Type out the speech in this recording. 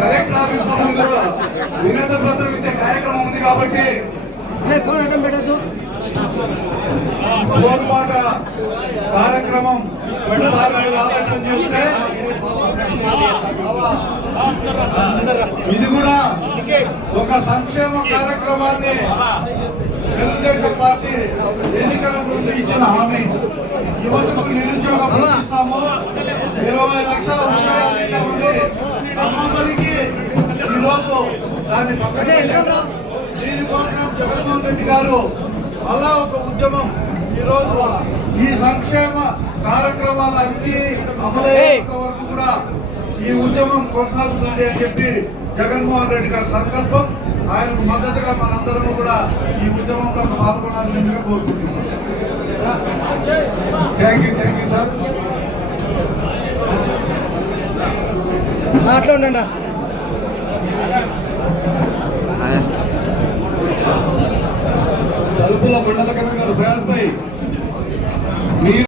Collector office ముందు వినతి పత్రం ఇచ్చే కార్యక్రమం ఉంది కాబట్టి పోర్పాట కార్యక్రమం ఆలోచన చేస్తే ఇది కూడా ఒక సంక్షేమ కార్యక్రమాన్ని తెలుగుదేశం పార్టీ ఎన్నికల ముందు ఇచ్చిన హామీ. యువతకు నిరుద్యోగం ఇస్తాము, 20 లక్షల ఉద్యోగాలు ఇస్తామని అమ్మబలికి ఈరోజు దాన్ని పక్కన పెట్టారు. దీనికోసం జగన్మోహన్ రెడ్డి గారు మళ్ళా ఒక ఉద్యమం ఈరోజు ఈ సంక్షేమ కార్యక్రమాలన్నీ అమలయ్యేంత వరకు కూడా ఈ ఉద్యమం కొనసాగుతుంది అని చెప్పి జగన్మోహన్ రెడ్డి గారి సంకల్పం. ఆయనకు మద్దతుగా మనందరము కూడా ఈ ఉద్యమంలో పాల్గొనాల్సిందిగా కోరుకుంటున్నాం. Thank you sir. మాట్లాడండి.